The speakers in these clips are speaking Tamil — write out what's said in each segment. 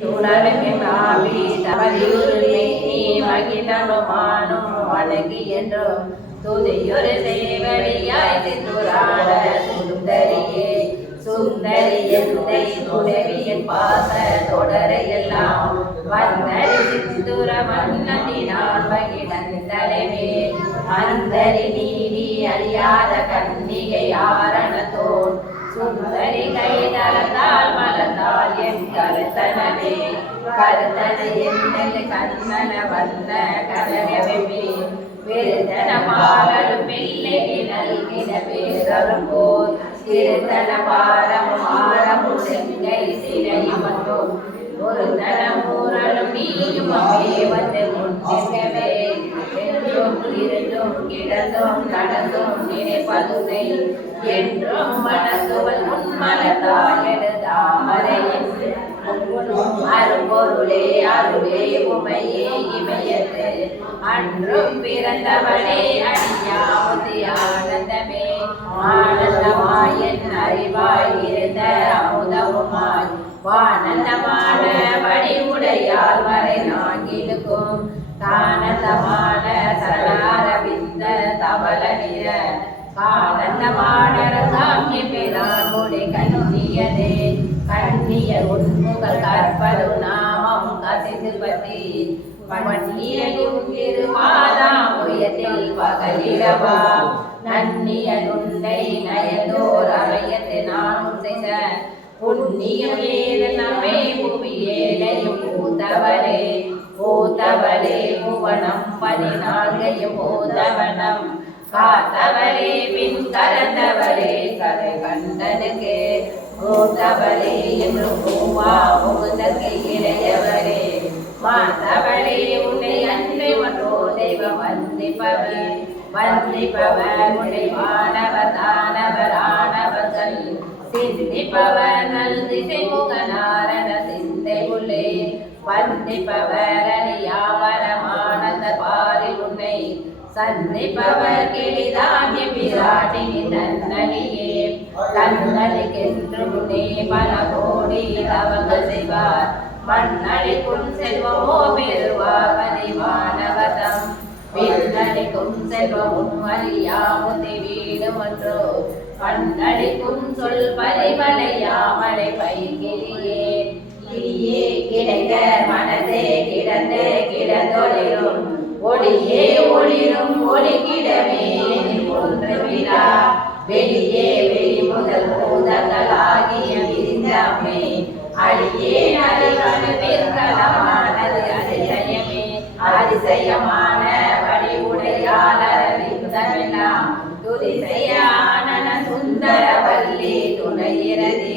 சுடலுமே தவறியுள்ளே நீ மகிழனுமானும் வணங்கி என்றும் துதியொரு சேவடியாய் சிந்துராட சுந்தரியே சுந்தரி எந்தை துடவியின் பாச தொடர எல்லாம் வந்தரி சிந்துர மன்னதினால் மகிழந்தனவே அந்தரி நீதி அறியாத கன்னிகை ஆரணத்தோடு சுந்தரி கைதளத்தால் மலர்ந்தால் என் கருத்தனே கருத்தனை என்னென்று கண்ணன வந்த கனகவே விருதன பாலரும் பிள்ளைக்கு நல்கின பேரரும் போர் திருத்தன பாரமும் ஆரமும் செங்கை சிறையுமட்டும் ஒரு தனமூரலும் நீயும் அவே வந்து முன் செங்கவே என்றும் இருந்தும் கிடந்தும் நடந்தும் நினைப்பதுமே என்றும் வணங்குவல் உன்மலத்தால் எழுதாமரையின் அரும்பொருளே அருளே உமையே இமையத்து. அன்றும் பிறந்தவனே அடியாவது ஆனந்தமே. ஆனந்தமாயன் அறிவாய் இருந்த அமுதவுமாய். வானந்தமான வடிவுடையால் வரை நாங்கிலுக்கும் தானந்தமான சரணாரவிந்த தவள நிற கானந்தமான சாமிய பிராமுடி கண்ணியதே கண்ணிய உன்முகல் கற்பது நாமம் கசிந்து பற்றி பணியும் பகலிரவா நன்னிய நுண்டை நயந்தோர் அவையத்து நானும் செய்த நம்மை புவியேலையும் பூத்தவரே. காத்தவரே புவனம் பதினான்கையும் பூத்தவனம் காத்தவரே பின் கலந்தவரே கதை கண்டனுக்கு. மூத்தவளே என்று பூவா முகுதற்கு இளையவரே. மாத்தவளே உன்னை அன்பை மற்றோ தெய்வம் வந்திப்பவே வந்திப்பவர் உன்னை மாணவர் தானவர் ஆணவர்கள் சிந்திப்பவர் நல் திசை முக நாரண சிந்தை உள்ளே. வந்திப்பவர் அறியாவரமானந்த பாரில் உன்னை சந்திப்பவர் கிளிதாகிய பிராட்டினி தன்னலியே தன்னலிக்கென்று உன்னே பல கோடி தவங்கள் செய்வார். மண்ணளிக்கும் செல்வமோ பெறுவார் பதிவானவதம் பின்னடிக்கும் செல்வமும் அறியாமுதி வீடு ஒன்றோ பண்ணடிக்கும் சொல் பரிமலையாமலை பைகிரியே கிளியே கிடைக்க மனதே கிடந்து கிடந்தொழிலும். ஒளியே ஒளிரும் ஒளிக்கிடமே ஒன்று விழா வெளியே வெளி முதல் பூதங்களாகிய விரிந்தமே அழியே அறிவனு பிற்கலமானது அதிசயமே. அதிசயமான வடிவுடையாளரிந்தமெல்லாம் துதிசையான சுந்தரவல்லி துணையிறதே.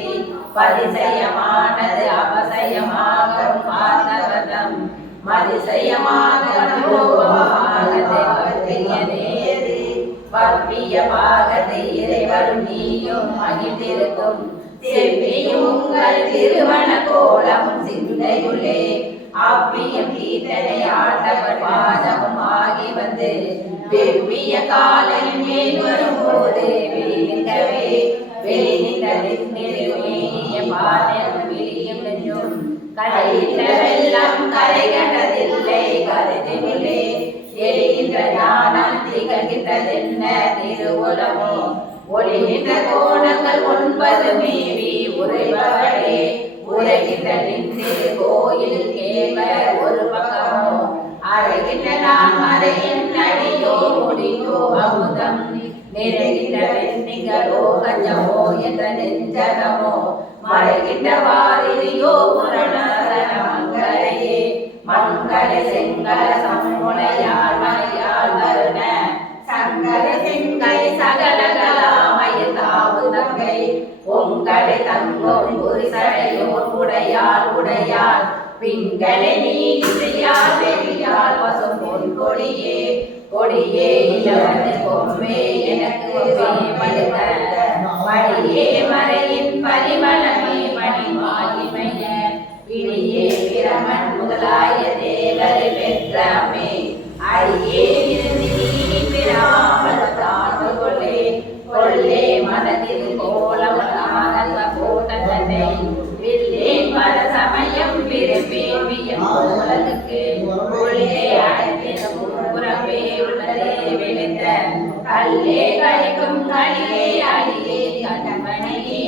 பரிசயமானது அபசயமாகும் பார்த்தவதம் மதிசயமாக தேவதையனேது பவ்விய இறைவரும் நீயும் மகிழ்ந்திருக்கும். செவ்வியும் உங்கள் திருமண கோலமும் சிந்தையுள்ளே. அவ்வியம் கீர்த்தனை ஆண்டவர் பாதமும் ஆகி வந்து வெவ்விய காலையில் மேல் வரும்போது வெளிநின்றவே? வெளிநின்றதின் நெருங்கிய பாதம் கரை கண்டதில்லை கருதினிலே எரிகின்ற ஞானம் திகழ்கின்றதென்ன திருவுலமோ ஒளிகின்ற கோணங்கள் ஒன்பது மேவி உரைபவரே உரைகின்ற நின்றிரு கோயில் கேவ ஒரு பக்கமோ நான் அடியோ முடியோ அமுதம். நிறைகின்ற வெண்ணிகளோ கஞ்சமோ என்ற நெஞ்சகமோ மறைகின்ற வாரிதியோ மங்களை செங்கல சம்முனையால் மறையால் வருண சங்கர செங்கை சகலகலாமய தாவுதங்கை உங்களை தங்கும் புரிசடையோர் உடையால் உடையால் பிங்களை நீதியால் வெறியால் பசும் பொன் கொடியே கொடியே. இளவன் பொம்மே எனக்கு படுத்த மடியே மறையின் பரிமளமே மணிமாயிமைய இடியே பிரமன் முதலாய தேவரை பெற்றமே. அடியே இருந்து நீ பிராமல் தாழ்வு கொள்ளே. கொள்ளே மனதில் கோலம் ஆனந்த கழிக்கும் அடியே கண்மணியே.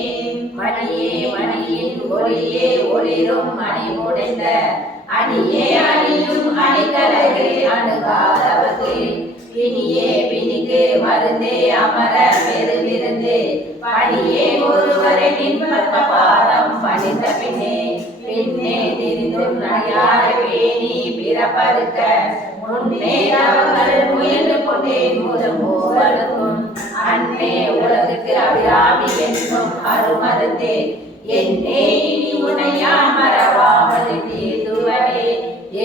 மணியே மணியின் ஒளியே ஒளிரும் மணி முடைந்த அடியே அணியும் அணிகலகே அணுகாதவகு பிணியே பிணிக்கு மருந்தே அமர பெருவிருந்து பணியே ஒருவரை நின்பத்த பாதம் பணிந்த பின்னே. பின்னே திரிந்தும் நடியார பேணி பிறப்பறுக்க. முன்னே அவர்கள் முயன்று கொண்டே மூலம் மூவருக்கும் அன்னே உலகுக்கு அபிராமி என்னும் அருமருந்தே என்னே இனி உனையா மறவாமல் தீர்த்துவனே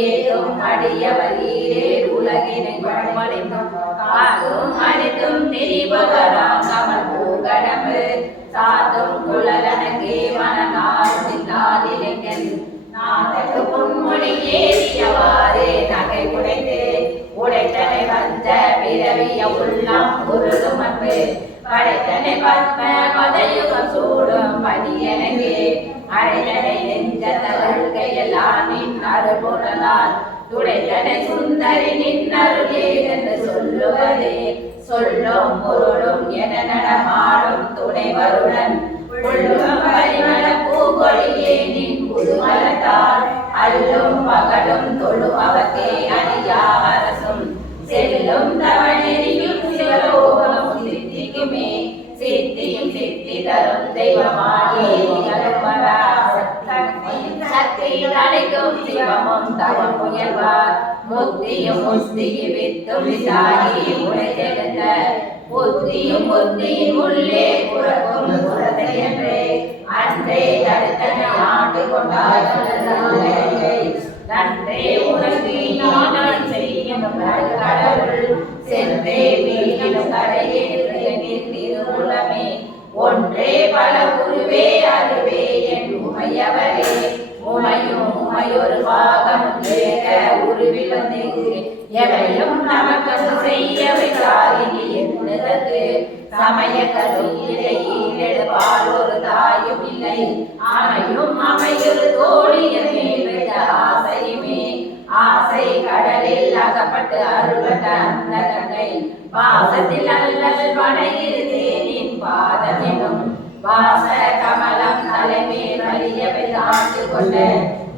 ஏதும் அடியவரீரே உலகினை மணிக்கும் காதும் அனைத்தும் திரிபவராம் கமல் பூகடம்பு. சாதும் குழலனகே மனநாள் இளைஞன் நாதற்கு பொன்மொழி ஏறியவாறு நகை சுந்தரி நின் என்று சொல்லுவதே. சொல்லும் பொருளும் என நடமாடும் துணைவருடன் உள்ளும் பரிமள பூங்கொழியே நின் புதுமலத்தால். அல்லும் பகலும் தொழுமவர்க்கே அறியா அரசும். செல்லும் தவணெறியும் சிவலோகம் சித்திக்குமே. சித்தியும் சித்தி தரும் தெய்வமாயே சக்தி சக்தியில் அழைக்கும் சிவமும் தவம் முயல்வார் முத்தியும் முஸ்தியும் வித்தும் விசாயி உடைத்தெடுத்த. புத்தியும் புத்தியும் உள்ளே புறக்கும் தாழ்ந்து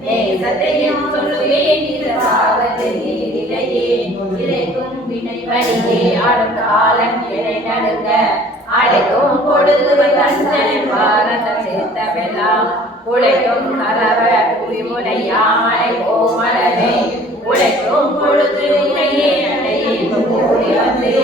நேசத்தையும் சொல்லுவேன் இதற்காக நீரிலேயே இறைக்கும் வினை வழியே ஆடும் காலன் இணை நடுங்க. அழைக்கும் பொழுது தஞ்சன் சேர்த்தவெல்லாம். உழைக்கும் கலவ உழைக்கும் பொழுது உனையே வந்து.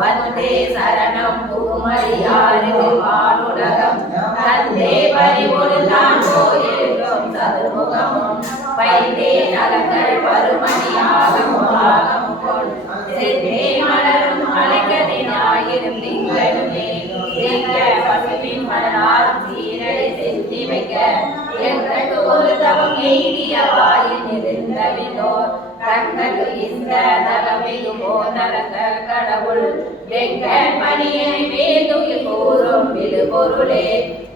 வந்தே சரணம் பூமரியாருக்கு வானுலகம். தந்தே பறிவொரு தான் போயிருக்கும் சதுர்முகமும். வைத்தே நலங்கள் பருமணியாகவும் கொள். சென்றே மலரும் அழைக்கதினாயிரும் திங்களுமே திங்க பசுவின் மலரால் சீரடி செஞ்சு வைக்க. எங்களுக்கு ஒரு தவம் எய்திய இருந்தவினோர் கண்கள் இந்த தகமையுமோ நலங்க கடவுள். வெங்கட் மணியை வேதுயில் கூறும் விழு பொருளே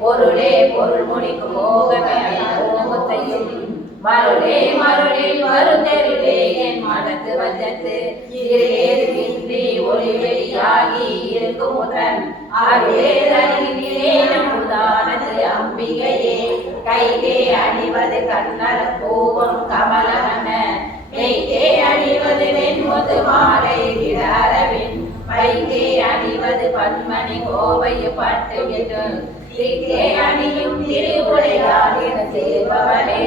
பொருளே பொருள் முடிக்கும் மோகத்தையும் மருளே மருளில் வருந்தருளே என் மனத்து வஞ்சத்து இருவேறுமின்றி ஒளி வெளியாகி இருக்கும் உடன் அருளே அம்பிகையே. கைகே அணிவது கண்ணல கோபம் கமலமன. மெய்கே அணிவது வெண்முத்து மாலை கிடாரவின் வைகே அணிவது பன்மணி கோவையு பட்டு விடும் திக்கே அணியும் திருவுடையாடின சேர்பவளே.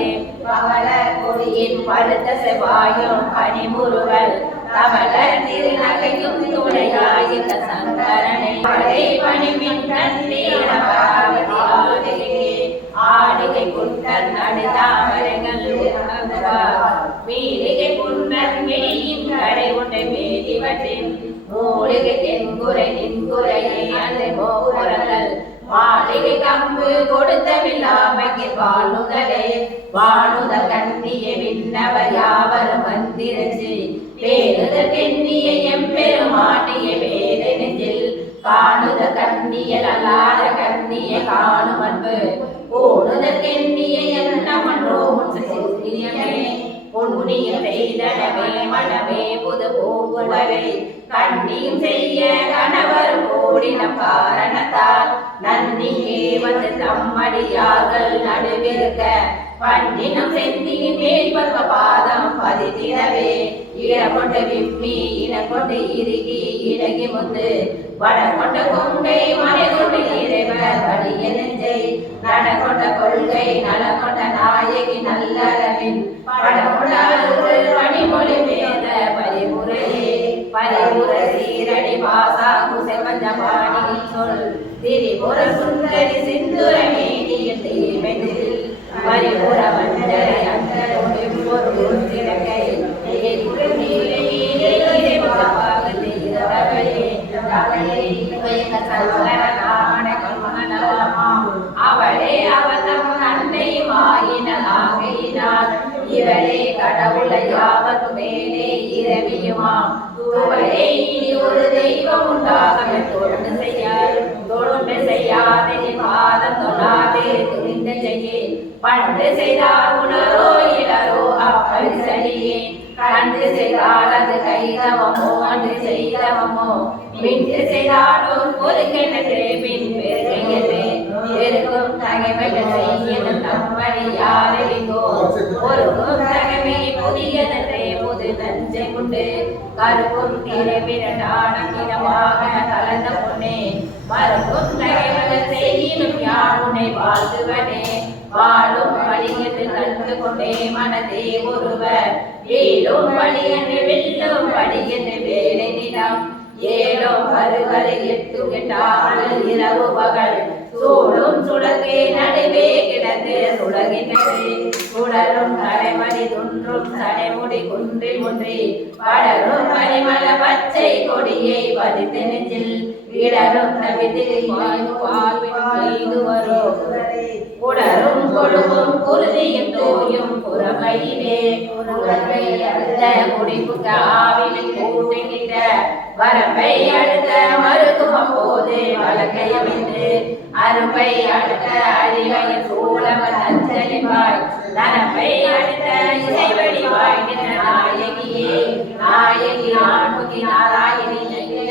பவள கொடியின் படுத்த செவ்வாயும் பனிமுறுவல். கமல திருநகையும் துணையாயின் சங்கரனை. படை பணிமின் கண்ணீரபாவதி ஆதிகே ஆடிகை குண்டன் நடுதாமரங்கள் மீறி கடை உண்டை மூலிகை தென்குறை நின்குறையே அந்த மோகுரங்கள். மாளிகை கம்பு கொடுத்த விழாமைக்கு வாழுதலே வாழுத கண்ணிய விண்ணவர் யாவரும் வந்திரச்சு. பேருத கெண்ணிய எம்பெருமாட்டிய நெஞ்சில் காணுத அல்லாத கண்ணிய காணும் அன்பு போடுத கெண்ணிய என்ன மன்றோ சிறியமே உன் செய்தனவே மனமே புது பூங்குழவே கண்ணியும் செய்ய கணவர் கூடின காரணத்தால் நந்தியே வந்து தம்மடியார்கள் நடுவிருக்க பண்டினம் செந்தியின் மேல் பாதம் பதித்திடவே இட விம்மி இன இறுகி இறகி முத்து வட கொண்ட கொங்கை கொண்டு வலிய நெஞ்சை நட கொண்ட கொள்கை நல கொண்ட நாயகி நல்லறவின் பட கொண்ட அருள் பணிமொழி வேத பரிமுறையே பரிமுற சீரடி பாசா குசை பஞ்சபாணி சொல். திரிபுர சுந்தரி சிந்துர மேனியில் தீமெதில் பரிபுர வஞ்சரை அந்தரோடு ஒரு குருத்திரக்கை ஏற்புற நீலை நீலை பாக அவளே அவதம் அன்னை மாயினாகையினால் இவளே கடவுளை யாவது மேலே இரவியுமாம். இவளே இனி ஒரு தெய்வம் உண்டாகவே தொண்டு செய்யார் தொழுண்டு செய்யாதே பாதம் தொழாதே துணிந்த செய்யே. பண்டு செய்தார் உணரோ இளரோ அப்பரிசலியே கண்டு செய்தால் அது கைதவமோ அன்று செய்தவமோ. மின்று செய்தாலும் ஒரு கெட்டதே பின் உண்டு கருப்பும் திரை கலந்த பொண்ணே மறுக்கும் தகைமைகள் செய்யணும் யாருனை வாழ்த்துவனே வாழும் வழியென்று கண்டு கொண்டே மனதே ஒருவர் வீழும் வழியென்று வெல்லும் வழியென்று வேலை நிலம் ஏழோ வருவரை எட்டு கெட்டாமல் இரவு பகல் சூடும் சுடங்கே நடுவே கிடந்து சுடகின்றது சுடரும் தலைமணி துன்றும் தலைமுடி குன்றில் ஒன்றி படரும் பரிமள பச்சை கொடியை பதித்து நெஞ்சில். இடரும் தவிதில் வரும் உடரும் கொழுவும் குருதியும் தோயும் புறமையிலே. புறமை அழுத குடிப்புக்கு ஆவினை கூட்டுகின்ற வரம்பை அழுத மருத்துவ போது வழக்கையமைந்து அரும்பை அழுத்த அறிவையில் சூழவன் அஞ்சலிவாய் நரம்பை அழுத்த இசை வடிவாய் நாயகியே. நாயகி நான்முகி நாராயணி நகில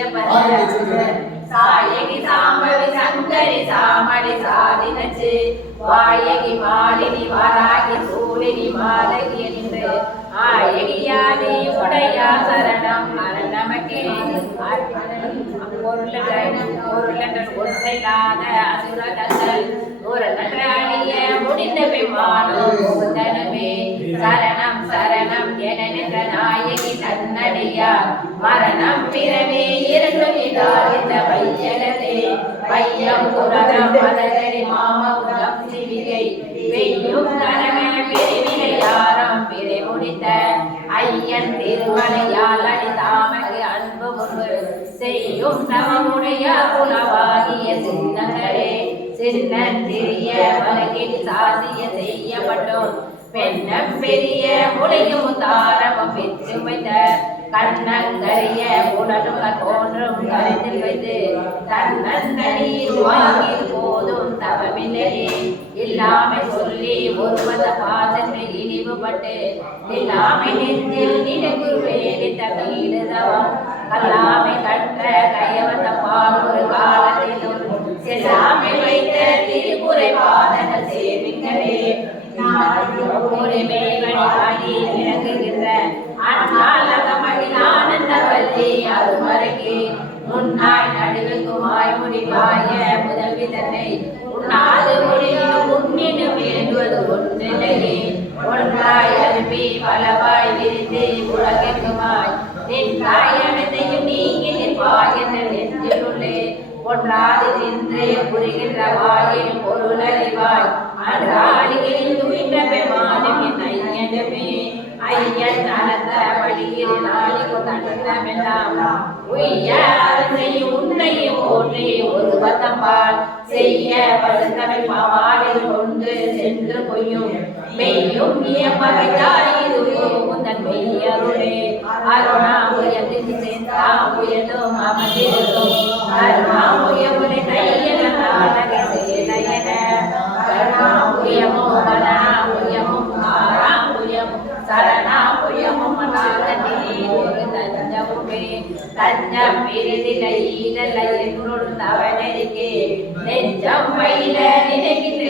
சாயகி சாம்பவி சங்கரி சாமடி சாதினச்சு வாயகி மாலினி வாராகி சூரினி மாலகி என்று ஆயகியாதி உடையா சரணம் மரண நமக்கே பொருளன் ஒன்றில்லாத அசுரகங்கள் ஒரு முடிந்த பெம்மானும் சரணம் சரணம் என நின்ற நாயகி தன்னடியார் மரணம் பிறவே இரண்டும் இதால் இந்த வையகத்தே. வையம் புரதம் மதகரி மாமகுலம் சிவிகை. வெய்யும் கனக பிரிவினை யாரம் பிறை முடித்த? ஐயன் திருமலையால் அடிதாமக்கு அன்பு முன்பு செய்யும் சமமுடைய குலவாகிய சின்னங்களே. சின்னந்திரிய வலகில் சாதிய செய்யப்பட்டோம் பெண்ணம் பெரிய முளையும் தாரமும் பெற்று வைத்த கண்ணங்கரிய உடலும் தோன்றும் கருத்தில் வைத்து தன்னந்தனீர் வாங்கி போதும் தவமில்லையே இல்லாமை சொல்லி ஒருவத பாதத்தை இழிவுபட்டு இல்லாமை நெஞ்சில் நினைவு வேலித்த வீடுதவம் நீங்கி நிற்பாய் நெஞ்சிலுள்ளே ஒன்றாது நின்று புரிகின்ற வாயின் பொருளறிவாய். அன்றாடிகளில் துயின்ற பெருமானும் என் ஐயனமே ஐயன் நடந்த வழியில் நாளிக்கு தண்டமெல்லாம் உய்ய செய்யும் உன்னையும் போற்றி ஒரு பத்தம்பால் செய்ய படுத்தமிழ் பாவாலில் கொண்டு பொய்யும் மெய்யும் இயம்பகையாய் இதுவும் மெய்யருளே. அருணா உயர்ந்து சேர்ந்தா உயர்ந்தும் அமர்ந்திருக்கும் கருணா கருணா உயமும் உயமும் சரணா ஒரு தஞ்சமுமே. தஞ்சம் பிரிதில ஈரல என்னுள் நெஞ்சம் மயில நினைக்கிறேன்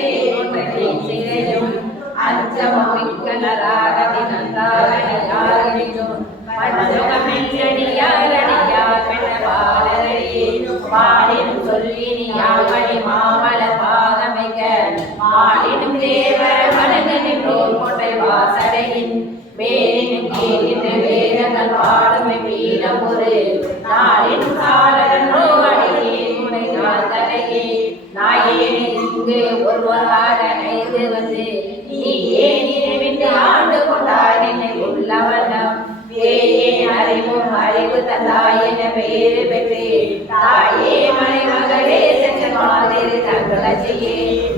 அஞ்சமும் மிக்கலராகவி நன்றாகி யாரினும் மாமல பாதமிக மாலினும் தேவ மனதனின் கோட்டை வாசடையின் வேரினும் கேரின வேதங்கள் பாடுமை வீரம் ஒரு நாயேனி இங்கு ஒருவராக நைந்து வந்து அறிவு தந்தாயென பேரு பெற்றேன் தாயே மலைமகளே சென்ற மாதிரி தங்களச்சியே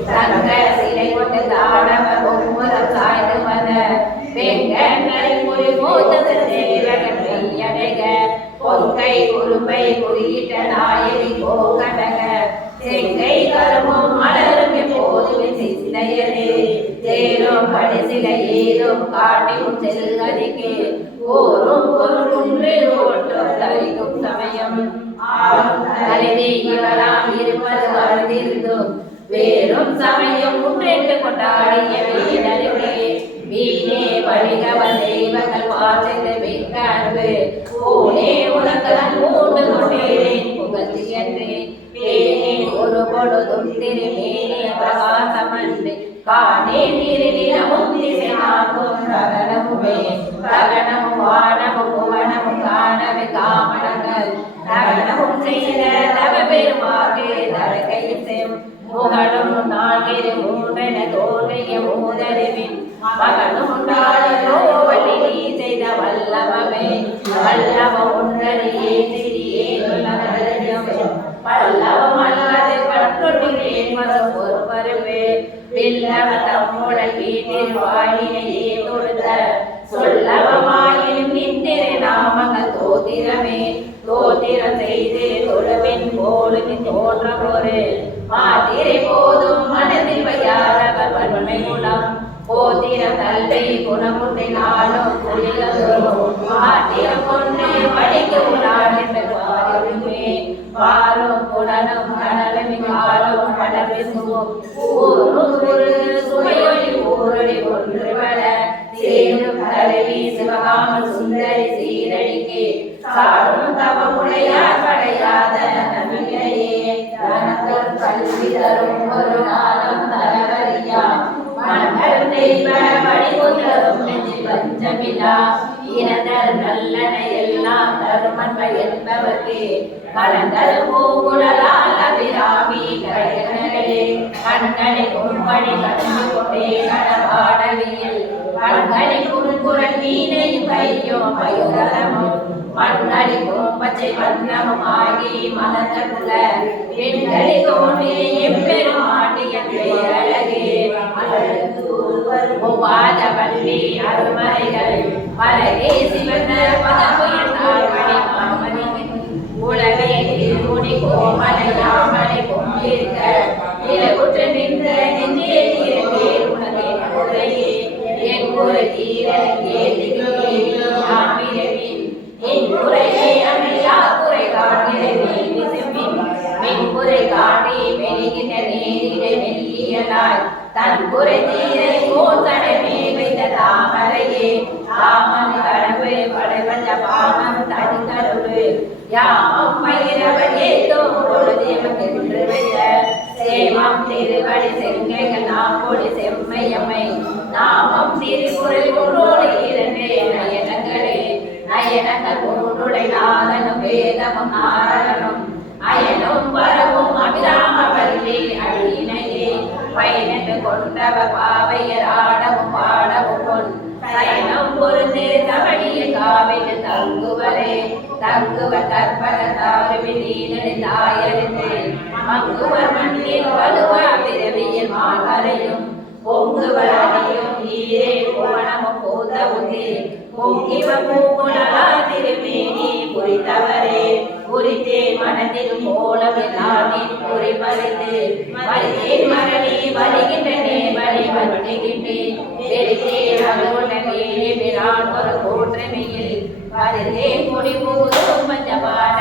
தங்க சிலை கொண்டு தாடவ ஒவ்வொரு சாய்ந்து வந்த. வெங்கை மொழி மூத்த தேவகன் பொங்கை குறும்பை குறியிட்ட நாயகி கோகடக செங்கை கருமும் மலரும் எப்போதுமே சிந்தையரே தேரும் ஏதும் செல்கதிக்கு ஓரும் பொருள் ஓட்டும் சமயம். தலைவி இவராம் இருப்பது வாழ்ந்திருந்தும் வேறும் சமயம் முன்னெட்டு கொண்டாடிய வீணே தெய்வங்கள் பார்த்து மிக்க அன்பு. மூண்டு கொண்டேன். புகழ்ச்சி என்று. ஒரு பொழுதும் திருமேனே பிரகாசமன்று காணே நீரிலும் திசை நான்கும் ககனமுமே ககனமும் வானமும் புவனமும் காணவே காமணங்கள். தகனமும் செய்த தவ பெருமாகே தரகையில் செம். முகனும் நான்கிரு மூன்றென தோன்றிய மூதறிவின் மகனும் உண்டானோ வழி நீ செய்த வல்லவமே. வல்லவ ஒன்றறியே திரியே பல்லவம் அல்லது பற்றொட்டிலேன் மதம் ஒரு பருவே வில்லவ தம்முட வீட்டில் தொழுத சொல்லவமாயின் நின்றிரு நாமங்கள் தோதிரமே தோதிரம் செய்து தொழுவின் போலுமின் தோன்ற ஒரு மாதிரை போதும் மனதில் வையாரவர் வன்மை குணம் தல்லை மாத்திரம் கொண்டு பாரும் புலனும் கடலும் காலும் படவிசுவும் ஊரும் ஒரு சுவையொலி ஊரொலி ஒன்று சிவகாம சுந்தரி சீரடிக்கு. சாரும் தவமுடையார் படையாத கல்வி தரும் ஒரு நாளும் மன்னர் தெய்வ எல்லாம் தருமன்மை என்பவர்க்கு. கலந்தர் பூங்குழலால் அபிராமி கண்களை கும்படி கண்டு கொண்டே கடபாடவியல் கண்களை குறுங்குரல் வீணையும் கையோ மயுதரமும் மண்ணடி கும்பச்சை வண்ணமும் ஆகி மலர்ந்த பெண்களை தோன்றிய எம்பெருமாட்டிய பேரழகே ஒவ்வாத பள்ளி அருமறைகள் பலகே சிவந்த பதமுயர்ந்தார் மணி மாமணியின் உலகை திருமுடி கோமலை யாமலை பொங்கிருக்க குறை தீரை கோத்தடமே வைத்த தாமரையே தாமன் கடவு படைவந்த பானம் தனி கருவு யாமம் பயிரவர் ஏதோம் பொழுதேவன் என்று வைத்த சேமம் திருவடி செங்கைகள் நாப்பொடி செம்மையம்மை நாமம் திருக்குறள் ஒன்றோடு இரண்டே நயனங்களே. நயனங்கள் கொண்டுடை நாதனும் வேதமும் நாரணம். அயனும் வரவும் அபிராம வல்லே அடியினையே. பயனென்று கொண்டவ பாவையர் ஆடவும் பாடவும் பொன். சயனம் பொருந்து தவடிய காவியில் தங்குவரே. தங்குவ கற்பக தாருவினீனடி தாயறிந்து மங்குவர் மண்ணில் வலுவா பிறவியில் மாவரையும் பொங்குவர் அணியும் ஈரே புவனமும் பூத்த உதி பொங்கிவ பூங்குழலா திருமேனி புரித்தவரே புரித்தே மனதில் கோலம் எல்லாமே புரி பறித்து மறித்தேன் மரணி வருகின்றனே வழி வருகின்றேன் வெறித்தே அகோன பிரான் ஒரு பதிலே கொடி போதும் பஞ்சபான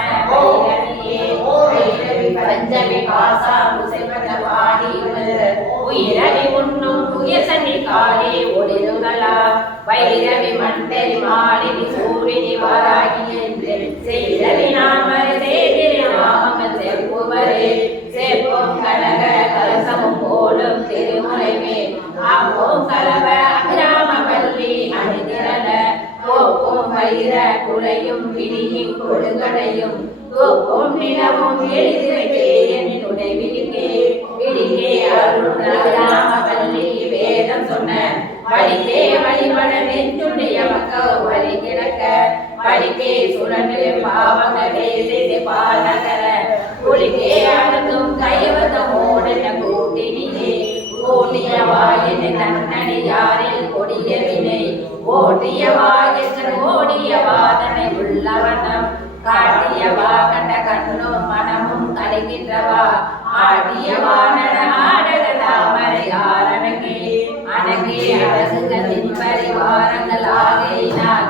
பஞ்சமி பாசா முசைபத வாடி உயிரவி உண்ணும் உயசனி காலே ஒளிருங்களா? வைரவி மண்டலி மாலினி சூரினி வாராகி என்று செய்தவி நாம செய்திரு நாமங்கள் செப்புவரே செப்பும் கனக கலசமும் போலும் திருமுறைமே ஆப்போம் கலவ அபிராம பள்ளி அணிதிரள. கோப்போம் வைர குலையும் பிடியும் கொடுங்கடையும். கோப்போம் நிலவும் எழுதி வைத்தேன் துணை விழிக்கேன் இங்கே அருள் அபிராம வேதம் சொன்ன. வழிக்கே வழிபட நெஞ்சுடைய மக்கள் வழி கிடக்க. வழிக்கே சுழன்று பாவங்களே செய்து பாலகர. குளிக்கே அழுத்தும் கைவதம் கூட்டினியே. ஓட்டிய வாயின் தன்னடி யாரில் கொடிய வினை. ஓட்டிய ஓடிய வாதனை உள்ளவனம் காட்டியவா கண்ட கண்ணும் மனமும் கலைகின்றவா. ஆடியவா நட ஆரணகே அணகே அழகுகளின் பரிவாரங்கள் ஆகையினால்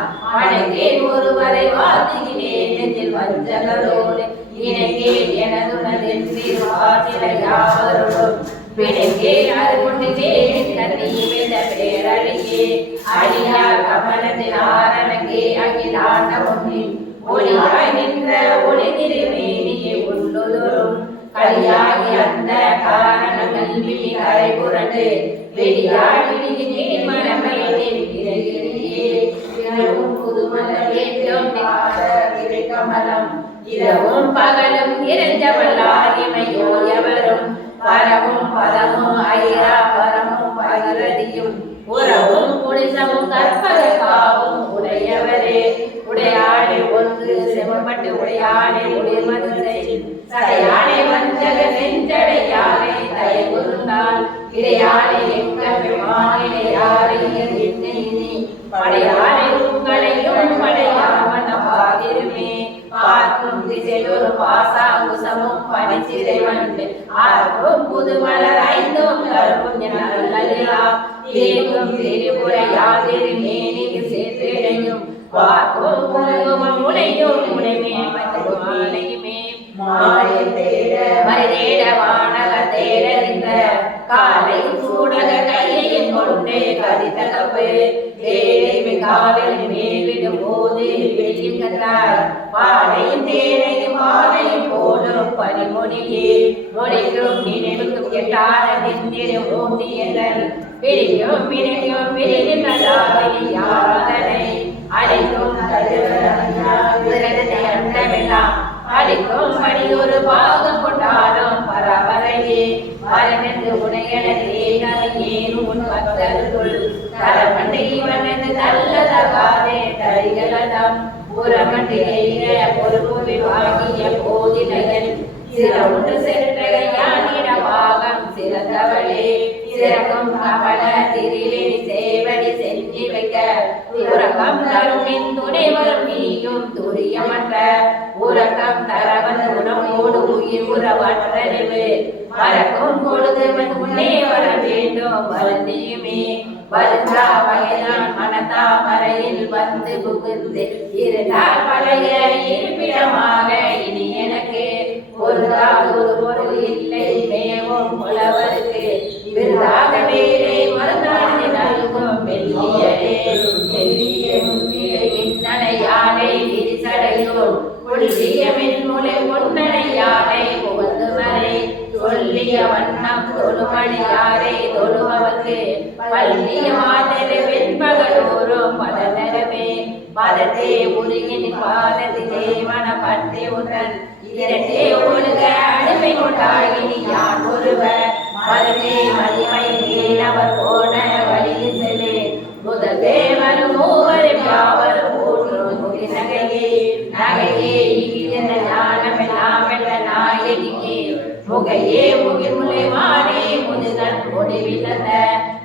ஒருவரை வாழ்த்துகிறேன் நெஞ்சில் வஞ்சகரோடு. இணங்கே எனதுனதென்று வாசில யாவரோடும் பிணைக்கே அது கொண்டு விட பேரழியே. அடியார் கமலத்தின் அகிலாண்ட ஒன்றில். ஒளியாய் நின்ற ஒளி திருமேனியே உள்ளுதொரும் அந்த காரண கல்வி கரை புரண்டு வெளியாடி விழுகி நீர் மரமேட்டில் விரைகிறியே இரவும் புதுமலர் கமலம் இரவும் பகலும் இறைஞ்சவல்லாகிமையோ எவரும் பரமும் பதமும் ஐயா பரமும் பகரதியும். உறவும் புனிதமும் கற்பக காவும் உடையவரே. உடையாடை ஒன்று செவப்பட்டு உடையாடை உடைமதுரை சடையாடை வஞ்சக நெஞ்சடையாடை தயகுருந்தால் இடையாடை எங்கள் பெருமானிடையாடை என்னை படையாடை உங்களையும் படையாமன பாதிருமே பார்க்கும் திசையொரு பாசாங்குசமும் பனிச்சிறை வண்டு ஆர்க்கும் புதுமலர் ஐந்தும் கருப்பும் சேர்த்திடையும் முளையும் முனைமே மாலையுமே மருதேட வானக தேடறிந்த காலை சூடக கையையும் கொண்டே கதித்தகப்பு தேவை காலில் மேல்விடும் போது வெளியின்றார் பாடையும் தேனையும் பாதையும் போலும் பனிமொழியே மொழிக்கும் நினைவுக்கும் எட்டாத பிரியும் பிரியும் பிரிகின்றதாக யாதனை அழைக்கும் அண்டமெல்லாம் அழைக்கும் படி ஒரு பாகம் கொண்டாலும் பரவரையே வரமென்று உனையனே ஏன் உன் பக்தருக்குள் தரமண்டு இவனது நல்லதகாதே தரிகளதம் புறமண்டு பொறுப்பு வாங்கிய வந்து புகுந்து இருந்தால் பழைய இருப்பிடமாக இனி எனக்கு பொருளாக ஒரு பொருள் இல்லை மேவும் புலவருக்கு. விருதாக வேலை மருந்தானி நல்கும் மெல்லியலே மெல்லிய முன்னிய இன்னடையானை விரிசடையோன் ஒளிய மென்முலை பொன்னடையானை புகழ்ந்து வரை. சொல்லிய வண்ணம் தொழுமணியாரை தொழுபவர்க்கு பள்ளிய மாதிரி வெண்பகலோரும் பலனரவே பதத்தே உருகின் பாதத்திலே மன பற்றி உடன் இரட்டே ஒழுக அடிமை கொண்டாகினி யான் ஒருவர்? மதமே மதிமை அவர் போன வழியில் செல்லே. முதல் தேவர் மூவர் யாவர் போன்று முடி நகையே. நகையே இகிழ்ந்த ஞானமெல்லாம் வெல்ல நாயகியே முகையே முகிர்முலை மாறே முதுகன் முடிவிழந்த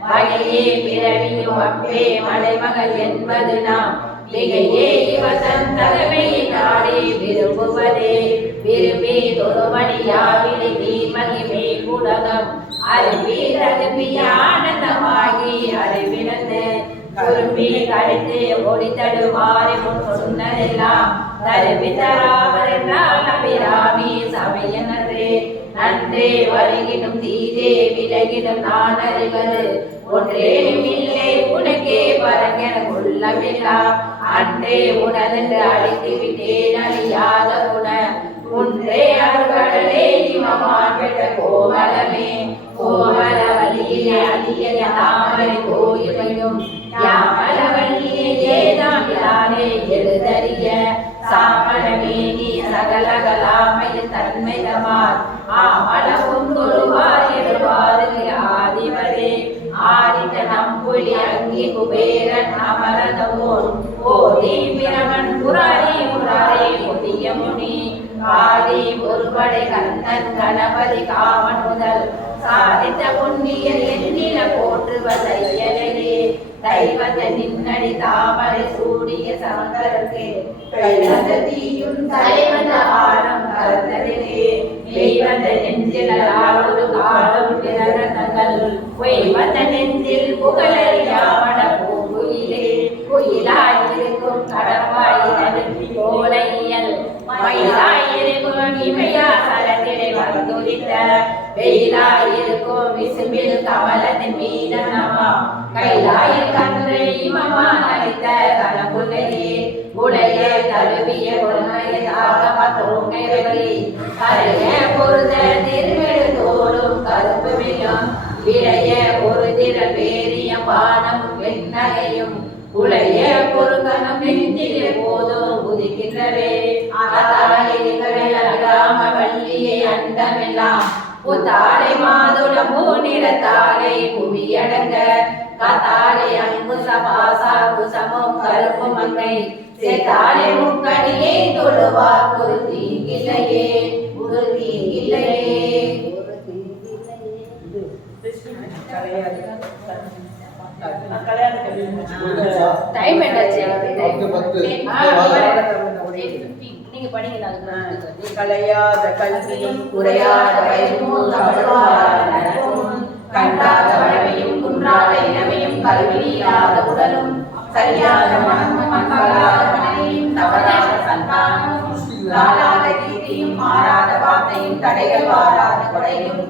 வகையே பிறவியும் அப்பே மலைமகள் என்பது நாம். மிகையே இவசன் தலைமையை நாடி விரும்புவதே விரும்பி தொழுமணியாவிலி நீ மகிமை குடகம் அருவி தகுப்பிய ஆனந்தமாகி அறிவிழந்து குறும்பி கடித்து ஓடி தடுமாறி முன் சொன்னதெல்லாம் தருவி தராவர் சபையனரே நன்றே வருகினும் தீதே விலகினும் நான் அறிவது ஒன்றேனும் இல்லை உனக்கே பரங்கென அன்றே உனதென்று அழைத்து விட்டேன் அழியாத குண ஒன்றே அருகடலே இமமான் பெற்ற கோமலமே. கோமல வழியிலே அழிய தாமரை கோயிலையும் யாமல வழியே ஏதாம் யானே எழுதறிய. சாமலமே நீ சகலகலாமையில் தன்மைதமார். ஆமல உங்குருவார் எழுவாறு ஆதிவரே ஆதித்த நம்புலி அங்கி குபேரன் அமரதமோர். ஓதி பிரமன் புராரி முராரி புதிய முனி ஆதி ஒருபடை கந்தன் கணபதி காமன் முதல் சாதித்த புண்ணியர் எண்ணில போற்றுவதையலே தெய்வத்தை நின்னடி தாமரை சூடிய சங்கரருக்கு கைவந்த தீயும் தலைவந்த ஆழம் கலந்ததிலே மெய்வந்த நெஞ்சில் ஆளொரு காலம் பிறந்தங்கள் பொய்வந்த நெஞ்சில் புகழறியாமட பூங்குயிலே குயிலாயிருக்கும் கடவாயிரன் கோலையல் வெயிலாயிருக்கும் விசும்பில் கமலத்தின் மீதனமா கைலாயில் கன்றை இமமா நடித்த கலம்புலையே உடைய தழுவிய கொடுமையை ஆகம தோங்கைவரி பொருத திருவிழு தோறும் கருப்பு வில்லும் விளைய ஒரு பொருதிர பேரிய பானம் வெண்ணகையும். உளைய பொருகனம் நெஞ்சிலே போதும் உதிக்கின்றவே. அதாயிரிகளில் அழகாம வள்ளியை அண்டமெல்லாம். புத்தாடை மாதுள பூநிறத்தாடை புவியடங்க கத்தாடை அங்குச பாசா குசமும் கருப்பு மங்கை சேத்தாடை முக்கணியை தொழுவார் ஒரு தீங்கில்லையே ஒரு தீங்கில்லையே. டைம் என்னாச்சு பத்து. நீங்க படிங்க கலையாத கல்வியும் குறையாத வயதும் நட்பும் கண்டாத வழமையும் குன்றாத இனமையும் கல்வியில்லாத உடலும். சரியாத மனமும் மனைவியும் தவறாத சந்தானமும் தாழாத கீர்த்தியும் மாறாத வார்த்தையும் தடைகள் வாராத கொடையும்.